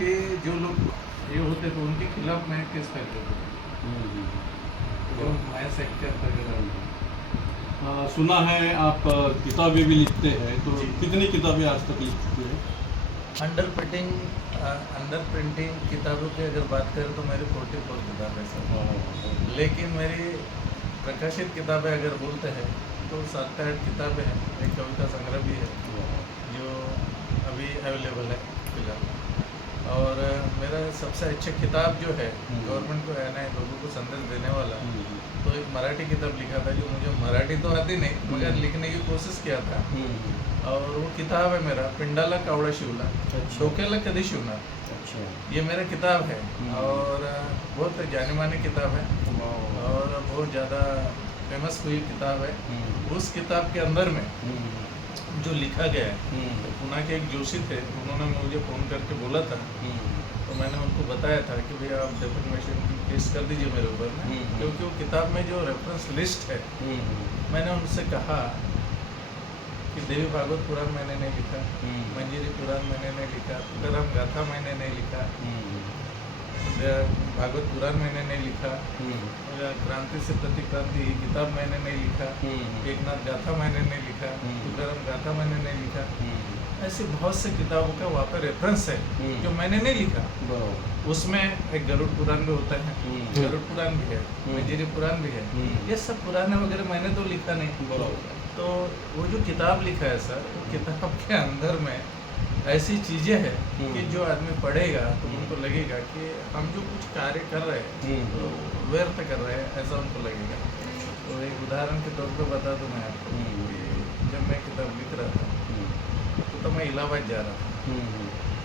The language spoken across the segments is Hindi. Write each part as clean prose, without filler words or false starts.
के जो लोग ये होते थे उनके खिलाफ मैं केस फाइल करता था, जो मैं सेक्टर वगैरह। सुना है आप किताबें भी लिखते हैं, तो जी। कितनी किताबें आज तक लिख चुके हैं? अंडर प्रिंटिंग किताबों की अगर बात करें तो मेरी 44 किताब है सर। लेकिन मेरी प्रकाशित किताबें अगर बोलते हैं तो 7-8 किताबें हैं। एक कविता संग्रह भी है जो अभी अवेलेबल है फिलहाल। और मेरा सबसे अच्छा किताब जो है गवर्नमेंट को है ना लोगों को संदेश देने वाला, तो एक मराठी किताब लिखा था जो मुझे मराठी तो आती नहीं मगर लिखने की कोशिश किया था। और वो किताब है मेरा पिंडाला कावड़ा शिवला, डोक्याला कधी शिवणार। अच्छा। ये मेरा किताब है और बहुत जानी मानी किताब है और बहुत ज़्यादा फेमस हुई किताब है। उस किताब के अंदर में जो लिखा गया है, तो पुणे के एक जोशी थे, उन्होंने मुझे फ़ोन करके बोला था, तो मैंने उनको बताया था कि भैया आप डेफिनेशन की केस कर दीजिए मेरे ऊपर में, क्योंकि वो किताब में जो रेफरेंस लिस्ट है, मैंने उनसे कहा कि देवी भागवत पुराण मैंने नहीं लिखा, मंजीरी पुराण मैंने नहीं लिखा, तुकाराम गाथा मैंने नहीं लिखा, भागवत पुराण मैंने नहीं लिखा, क्रांति से प्रतिक्रांति ये किताब मैंने नहीं लिखा, एकनाथ गाथा मैंने नहीं लिखा, तुकाराम गाथा मैंने नहीं लिखा। ऐसी बहुत सी किताबों का वहाँ पर रेफरेंस है जो मैंने नहीं लिखा। उसमें एक गरुड़ पुराण भी होता है, गरुड़ पुराण भी है, मंजीरी पुराण भी है, ये सब पुराने वगैरह मैंने तो लिखा नहीं। तो वो जो किताब लिखा है सर, वो किताब के अंदर में ऐसी चीज़ें हैं कि जो आदमी पढ़ेगा तो उनको लगेगा कि हम जो कुछ कार्य कर रहे हैं तो व्यर्थ कर रहे हैं, ऐसा उनको लगेगा। तो एक उदाहरण के तौर पर बता दूं मैं आपको कि जब मैं किताब लिख रहा था तो मैं इलाहाबाद जा रहा था।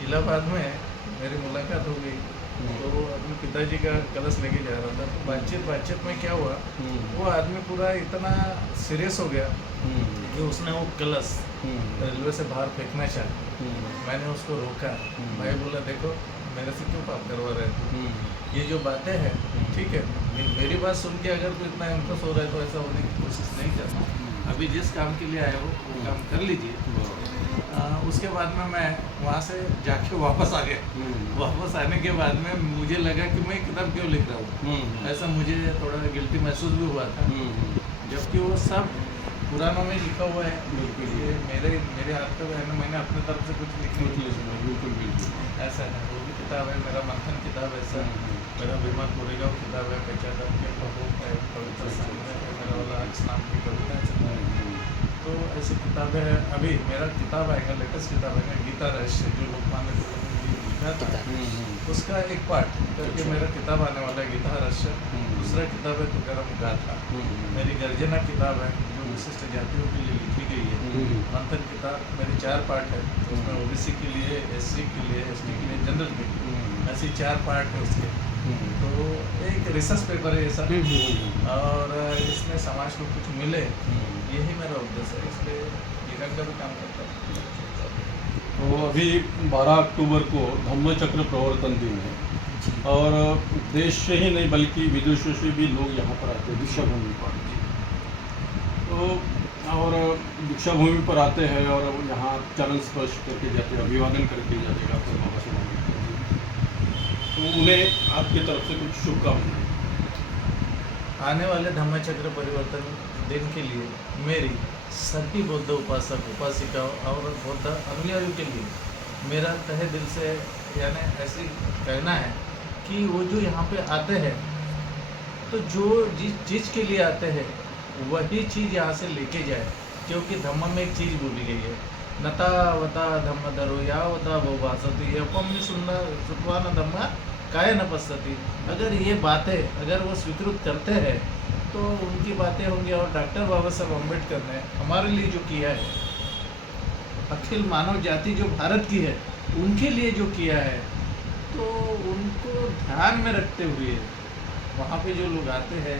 इलाहाबाद में मेरी मुलाकात हो गई, तो वो अपने पिताजी का कलश लेके जा रहा था। तो बातचीत में क्या हुआ, वो आदमी पूरा इतना सीरियस हो गया कि उसने वो कलश रेलवे से बाहर फेंकना चाहा। मैंने उसको रोका। भाई बोला देखो मेरे से क्यों पाप करवा रहे हैं, ये जो बातें हैं ठीक है, मेरी बात सुन के अगर कोई इतना इम्प्रेस हो रहा है तो ऐसा होने की कोशिश नहीं करना। अभी जिस काम के लिए आए हो वो काम कर लीजिए। उसके बाद में मैं वहाँ से जाके वापस आ गया। वापस आने के बाद में मुझे लगा कि मैं किताब क्यों लिख रहा हूँ, ऐसा मुझे थोड़ा गिल्टी महसूस भी हुआ था, जबकि वो सब पुरानों में लिखा हुआ है। ये मेरे हाथ पे है ना, मैंने अपने तरफ से कुछ लिखने की बिल्कुल ऐसा है। वो भी किताब है मेरा, मंथन किताब है सर, मेरा भीमा कोरेगांव किताब है, पेचादा के प्रभुक है, कविता संग्रह है मेरा वाला, अक्स नाम की कविता है। तो ऐसी किताबें हैं। अभी मेरा किताब आएगा, लेटेस्ट किताब आएगा गीता रहस्य, जो लोकमान्य तिलक ने लिखा था उसका एक पार्ट करके मेरा किताब आने वाला है गीता रहस्य। दूसरा किताब है तुकाराम गाथा। मेरी गर्जना किताब है जो विशिष्ट जातियों के लिए लिखी गई है। मंथन किताब मेरी 4 पार्ट है, उसमें ओबीसी के लिए, एससी के लिए, एसटी के लिए, जनरल के लिए, ऐसी 4 पार्ट है उसके। तो एक रिसर्च पेपर है ये सब, और इसमें समाज को कुछ मिले, यही मेरा उद्देश्य है, इसलिए लेखन का भी काम करता हूँ। तो अभी 12 अक्टूबर को धम्मचक्र प्रवर्तन दिन है, और देश से ही नहीं बल्कि विदेशों से भी लोग यहाँ पर आते हैं दीक्षा भूमि पर। तो और दीक्षा भूमि पर आते हैं और यहाँ चरण स्पर्श करके जाते हैं, अभिवादन करके जाते हैं आपके बाबा साहब। तो उन्हें आपकी तरफ से कुछ शुभकामनाएं। आने वाले धम्मचक्र परिवर्तन दिन के लिए मेरी सभी बौद्ध उपासक उपासिकाओं और बौद्ध अनुयायियों के लिए मेरा तहे दिल से यानी ऐसी कहना है कि वो जो यहाँ पे आते हैं तो जो जिस चीज़ के लिए आते हैं वही चीज़ यहाँ से लेके जाए, क्योंकि धम्म में एक चीज़ बोली गई है, नता वता धम्म धरो या वता वो भासती यपम सुतवान धम्मा काय न पश्यति। अगर ये बातें अगर वो स्वीकृत करते हैं तो उनकी बातें होंगी। और डॉक्टर बाबा साहब अम्बेडकर ने हमारे लिए जो किया है, अखिल मानव जाति जो भारत की है उनके लिए जो किया है, तो उनको ध्यान में रखते हुए वहाँ पे जो लोग आते हैं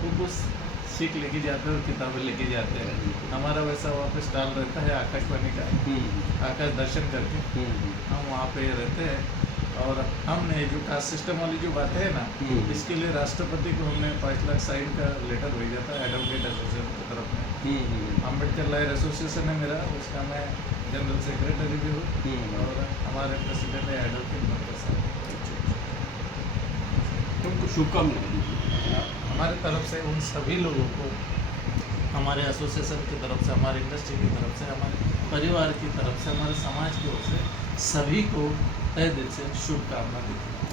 वो कुछ सीख लेके जाते हैं और किताबें लेके जाते हैं। हमारा वैसा वहाँ पे स्टॉल रहता है आकाशवाणी का, आकाश दर्शन करके हम वहाँ पे रहते हैं। और हमने जो कास्ट सिस्टम वाली जो बातें है ना, इसके लिए राष्ट्रपति को हमने 5 लाख साइन का लेटर भेजा था एडवोकेट एसोसिएशन की तरफ में। अम्बेडकर लॉयर एसोसिएशन है मेरा, उसका मैं जनरल सेक्रेटरी भी हूँ और हमारे प्रेसिडेंट है एडवोकेट बनकर साहब। उनको शुभकामनाएं दीजिए। हमारे तरफ से उन सभी लोगों को, हमारे एसोसिएशन की तरफ से, हमारे इंडस्ट्री की तरफ से, हमारे परिवार की तरफ से, हमारे समाज की ओर से सभी को तहे दिल से शुभकामना देती हूँ।